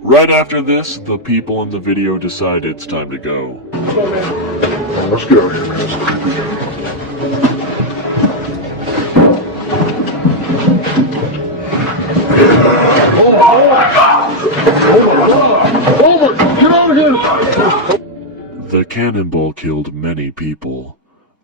Right after this, the people in the video decide it's time to go. Let's get out of here, man. It's creepy. Oh my God! Get out of here! The cannonball killed many people.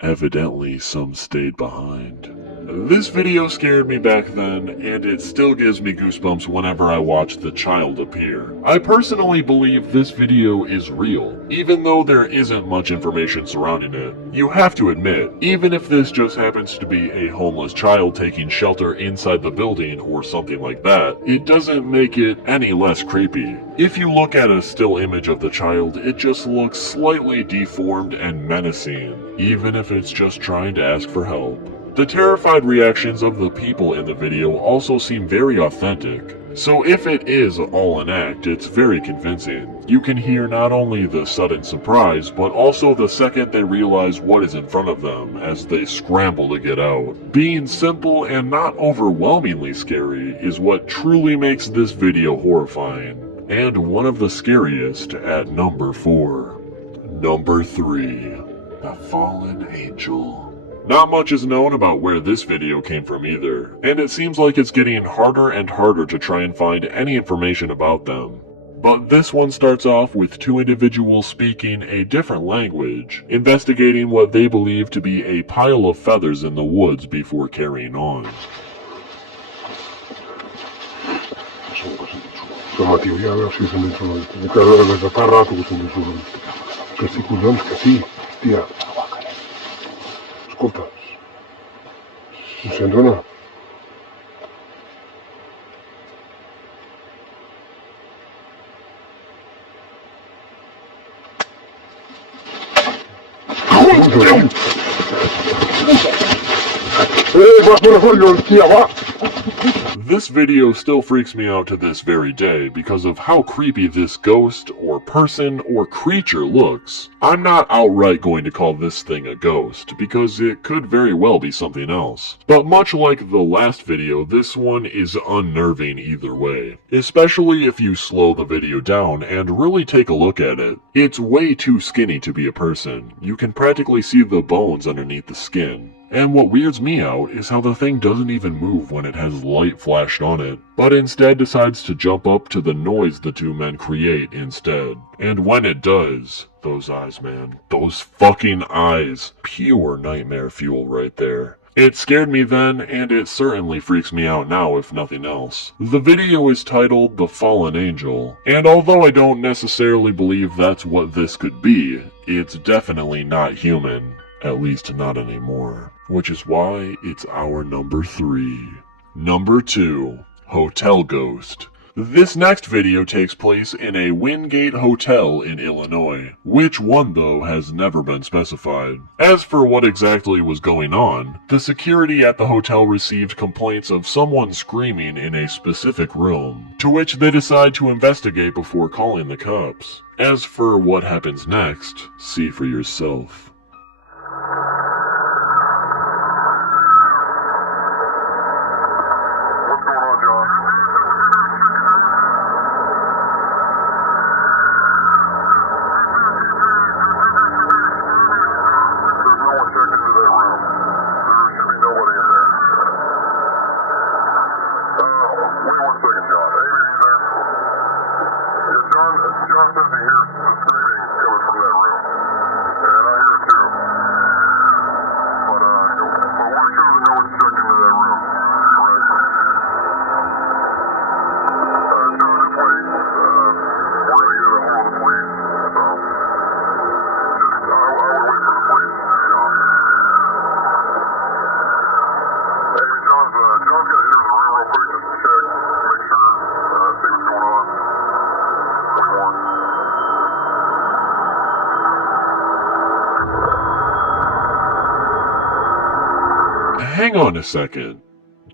Evidently, some stayed behind. This video scared me back then, and it still gives me goosebumps whenever I watch the child appear. I personally believe this video is real, even though there isn't much information surrounding it. You have to admit, even if this just happens to be a homeless child taking shelter inside the building or something like that, it doesn't make it any less creepy. If you look at a still image of the child, it just looks slightly deformed and menacing, even if it's just trying to ask for help. The terrified reactions of the people in the video also seem very authentic. So if it is all an act, it's very convincing. You can hear not only the sudden surprise, but also the second they realize what is in front of them as they scramble to get out. Being simple and not overwhelmingly scary is what truly makes this video horrifying. And one of the scariest at number 4. Number 3. The Fallen Angel. Not much is known about where this video came from either, and it seems like it's getting harder and harder to try and find any information about them. But this one starts off with 2 individuals speaking a different language, investigating what they believe to be a pile of feathers in the woods before carrying on. Escolta, no sento no. This video still freaks me out to this very day because of how creepy this ghost, or person, or creature looks. I'm not outright going to call this thing a ghost, because it could very well be something else. But much like the last video, this one is unnerving either way. Especially if you slow the video down and really take a look at it. It's way too skinny to be a person. You can practically see the bones underneath the skin. And what weirds me out is how the thing doesn't even move when it has light flashed on it, but instead decides to jump up to the noise the 2 men create instead. And when it does, those eyes, man, those fucking eyes, pure nightmare fuel right there. It scared me then, and it certainly freaks me out now if nothing else. The video is titled The Fallen Angel, and although I don't necessarily believe that's what this could be, it's definitely not human. At least not anymore. Which is why it's our number 3. Number 2. Hotel Ghost. This next video takes place in a Wingate Hotel in Illinois. Which one, though, has never been specified. As for what exactly was going on, the security at the hotel received complaints of someone screaming in a specific room, to which they decide to investigate before calling the cops. As for what happens next, see for yourself. John says he hears the screaming coming from that room, and I hear it too. But we're sure that no one's checked into that room, correct? So just wait. We're going to get a hold of the police, so just, I would wait for the police, John. Hey, John's got to enter the room real quick just to check, make sure, see what's going on. Hang on a second.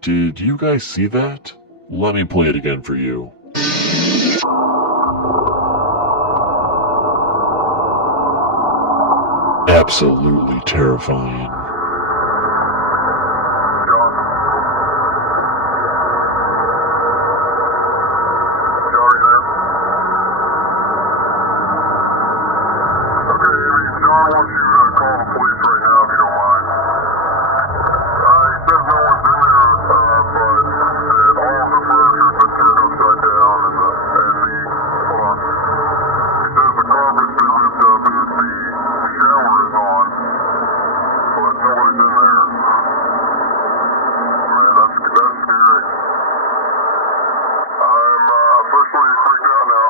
Did you guys see that? Let me play it again for you. Absolutely terrifying. want you to call the police right now if you don't mind. He says no one's in there, but that all of the furniture's been turned upside down and hold on. He says the carpet's been ripped up and the shower is on, but nobody's in there. Man, that's scary. I'm officially freaked out now.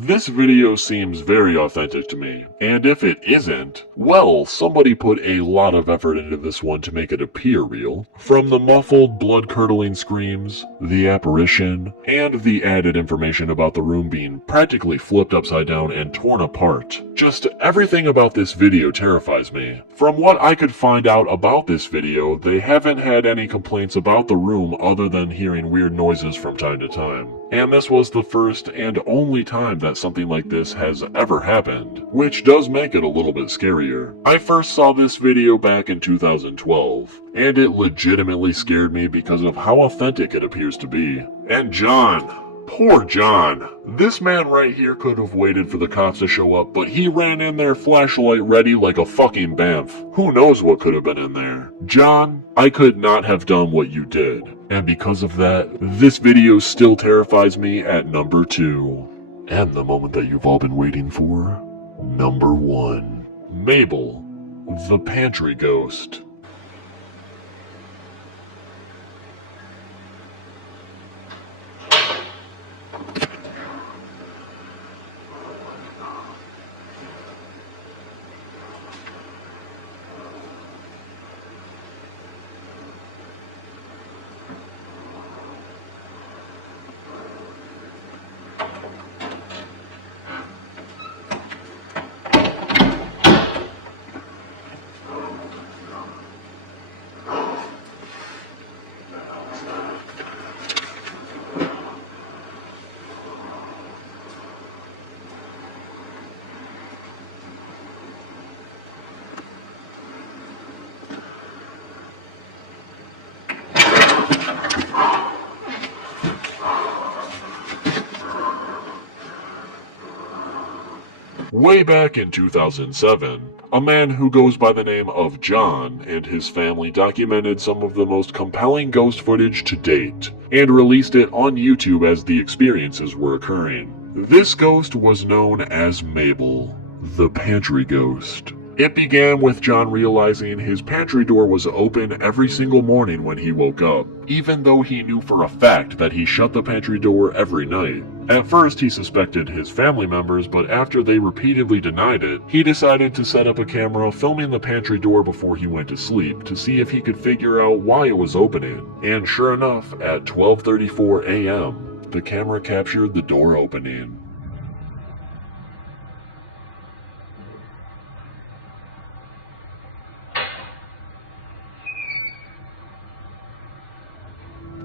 This video seems very authentic to me, and if it isn't, well, somebody put a lot of effort into this one to make it appear real. From the muffled, blood-curdling screams, the apparition, and the added information about the room being practically flipped upside down and torn apart. Just everything about this video terrifies me. From what I could find out about this video, they haven't had any complaints about the room other than hearing weird noises from time to time. And this was the first and only time that something like this has ever happened, which does make it a little bit scarier. I first saw this video back in 2012, and it legitimately scared me because of how authentic it appears to be. And John, poor John. This man right here could have waited for the cops to show up, but he ran in there flashlight ready like a fucking bamf. Who knows what could have been in there? John, I could not have done what you did. And because of that, this video still terrifies me at number 2. And the moment that you've all been waiting for, number 1. Mabel, the pantry ghost. Way back in 2007, a man who goes by the name of John and his family documented some of the most compelling ghost footage to date, and released it on YouTube as the experiences were occurring. This ghost was known as Mabel, the pantry ghost. It began with John realizing his pantry door was open every single morning when he woke up, even though he knew for a fact that he shut the pantry door every night. At first he suspected his family members, but after they repeatedly denied it, he decided to set up a camera filming the pantry door before he went to sleep to see if he could figure out why it was opening. And sure enough, at 12:34 a.m., the camera captured the door opening.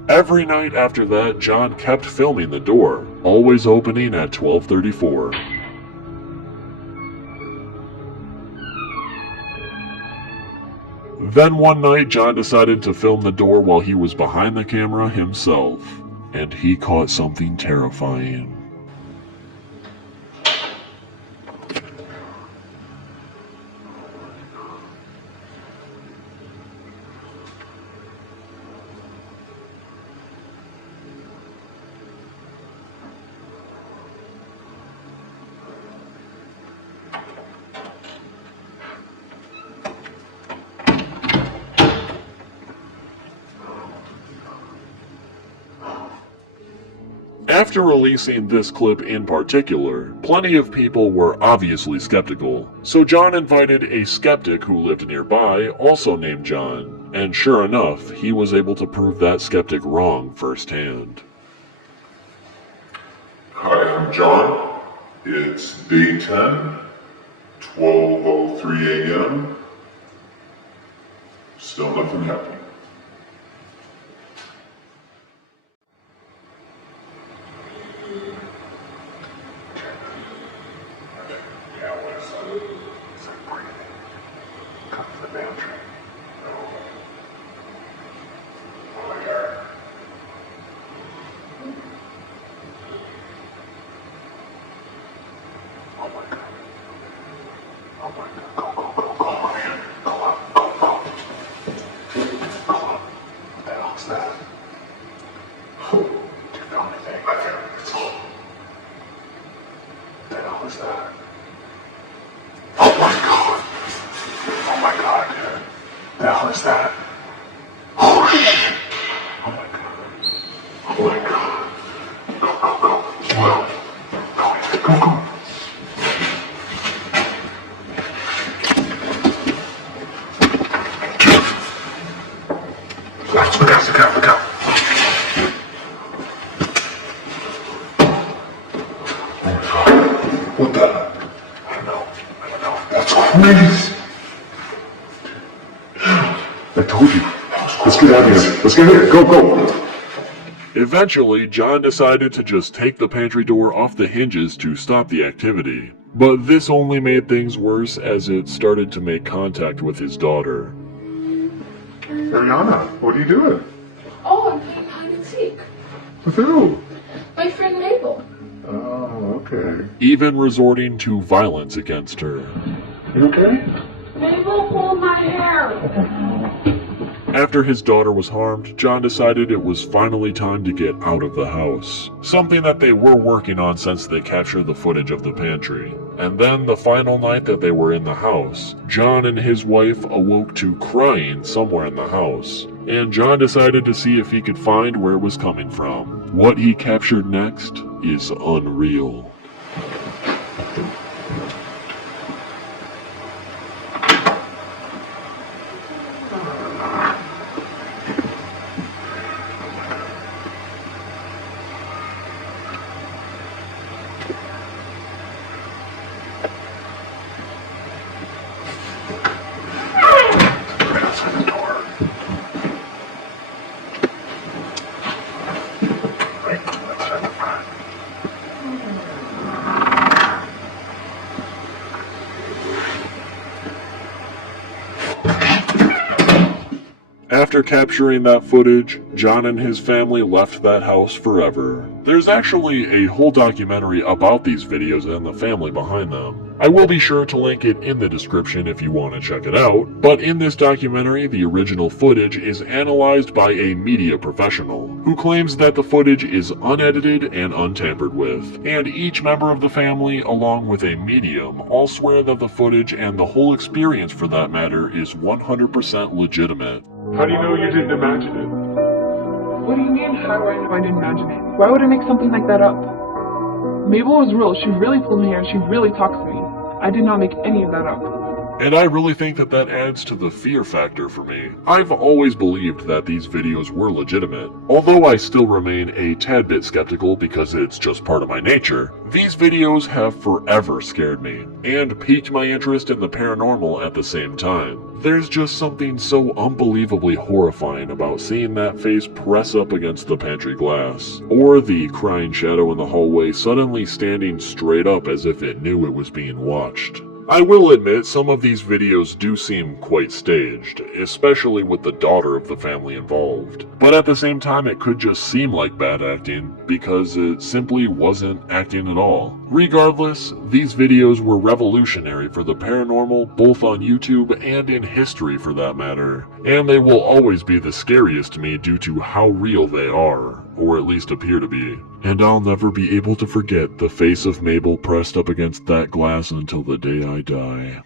Every night after that, John kept filming the door, always opening at 12:34. Then one night, John decided to film the door while he was behind the camera himself, and he caught something terrifying. After releasing this clip in particular, plenty of people were obviously skeptical, so John invited a skeptic who lived nearby, also named John, and sure enough, he was able to prove that skeptic wrong firsthand. Hi, I'm John. It's day 10, 12:03 a.m. Still nothing happening. Oh my god. my god, dude. The hell is that? Oh shit. Oh my god. Oh my god. Go, go, go. Well. Go, go. Look out, look out, look out. Oh my god. What the? I don't know. That's crazy. I told you. Let's get out of here. Let's get out of here. Go, go. Eventually, John decided to just take the pantry door off the hinges to stop the activity. But this only made things worse as it started to make contact with his daughter. Ariana, what are you doing? Oh, I'm playing hide and seek. With who? My friend Mabel. Oh, okay. Even resorting to violence against her. You okay? Mabel pulled my hair. After his daughter was harmed, John decided it was finally time to get out of the house. Something that they were working on since they captured the footage of the pantry. And then the final night that they were in the house, John and his wife awoke to crying somewhere in the house. And John decided to see if he could find where it was coming from. What he captured next is unreal. After capturing that footage, John and his family left that house forever. There's actually a whole documentary about these videos and the family behind them. I will be sure to link it in the description if you want to check it out, but in this documentary, the original footage is analyzed by a media professional, who claims that the footage is unedited and untampered with, and each member of the family, along with a medium, all swear that the footage and the whole experience for that matter is 100% legitimate. How do you know you didn't imagine it? What do you mean, how do I know I didn't imagine it? Why would I make something like that up? Mabel was real. She really pulled my hair. She really talked to me. I did not make any of that up. And I really think that that adds to the fear factor for me. I've always believed that these videos were legitimate. Although I still remain a tad bit skeptical because it's just part of my nature, these videos have forever scared me, and piqued my interest in the paranormal at the same time. There's just something so unbelievably horrifying about seeing that face press up against the pantry glass, or the crying shadow in the hallway suddenly standing straight up as if it knew it was being watched. I will admit some of these videos do seem quite staged, especially with the daughter of the family involved. But at the same time it could just seem like bad acting, because it simply wasn't acting at all. Regardless, these videos were revolutionary for the paranormal, both on YouTube and in history for that matter. And they will always be the scariest to me due to how real they are, or at least appear to be. And I'll never be able to forget the face of Mabel pressed up against that glass until the day I die.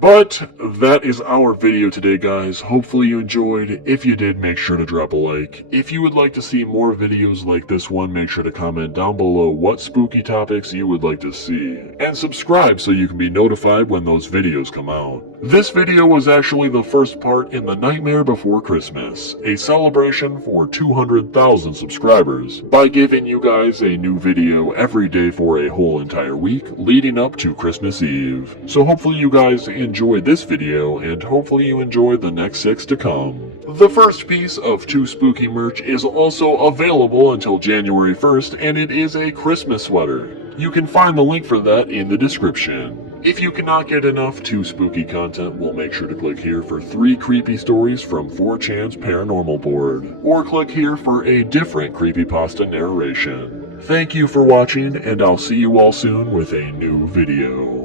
But that is our video today, guys. Hopefully you enjoyed. If you did, make sure to drop a like. If you would like to see more videos like this one, make sure to comment down below what spooky topics you would like to see. And subscribe so you can be notified when those videos come out. This video was actually the first part in The Nightmare Before Christmas, a celebration for 200,000 subscribers, by giving you guys a new video every day for a whole entire week leading up to Christmas Eve. So hopefully you guys enjoyed this video, and hopefully you enjoy the next 6 to come. The first piece of Too Spooky merch is also available until January 1st, and it is a Christmas sweater. You can find the link for that in the description. If you cannot get enough Too Spooky content, we'll make sure to click here for 3 creepy stories from 4chan's paranormal board, or click here for a different creepypasta narration. Thank you for watching, and I'll see you all soon with a new video.